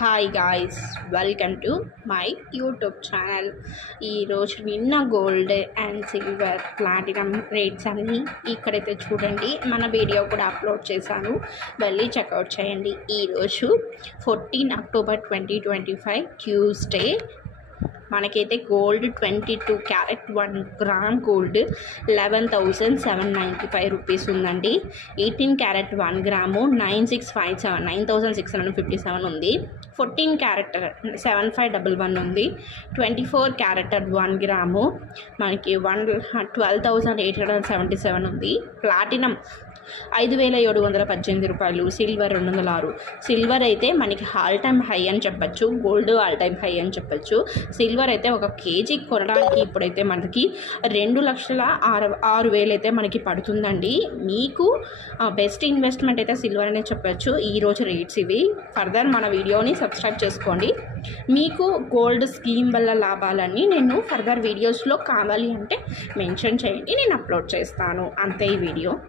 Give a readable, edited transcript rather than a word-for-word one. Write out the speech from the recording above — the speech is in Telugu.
Hi guys, welcome to my YouTube channel. ఈరోజు నిన్న gold and silver platinum rates అన్నీ ఇక్కడైతే చూడండి. మన వీడియో కూడా అప్లోడ్ చేశాను, వెళ్ళి చెక్అవుట్ చేయండి. ఈరోజు 14 అక్టోబర్ 2025 ట్యూస్డే మనకైతే gold 22 carrot 1 gram gold 11,795 rupees ఉందండి. 18 క్యారెట్ 1 గ్రాము 9657 ఉంది. 14 క్యారెట్ 7511 ఉంది. 24 క్యారెట్ 1 గ్రాము మనకి 12,877 ఉంది. ప్లాటినం 5,718 రూపాయలు. సిల్వర్ 206. సిల్వర్ అయితే మనకి ఆల్ టైమ్ హై అని చెప్పచ్చు, గోల్డ్ ఆల్ టైమ్ హై అని చెప్పచ్చు. సిల్వర్ అయితే ఒక కేజీ కొనడానికి ఇప్పుడైతే మనకి 2,06,000 అయితే మనకి పడుతుందండి. మీకు బెస్ట్ ఇన్వెస్ట్మెంట్ అయితే సిల్వర్ అనే చెప్పచ్చు. ఈరోజు రేట్స్ ఇవి. ఫర్దర్ మన వీడియోని సబ్స్క్రైబ్ చేసుకోండి. మీకు గోల్డ్ స్కీమ్ వల్ల లాభాలన్నీ నేను ఫర్దర్ వీడియోస్లో కావాలి అంటే మెన్షన్ చేయండి, నేను అప్లోడ్ చేస్తాను. అంతే ఈ వీడియో.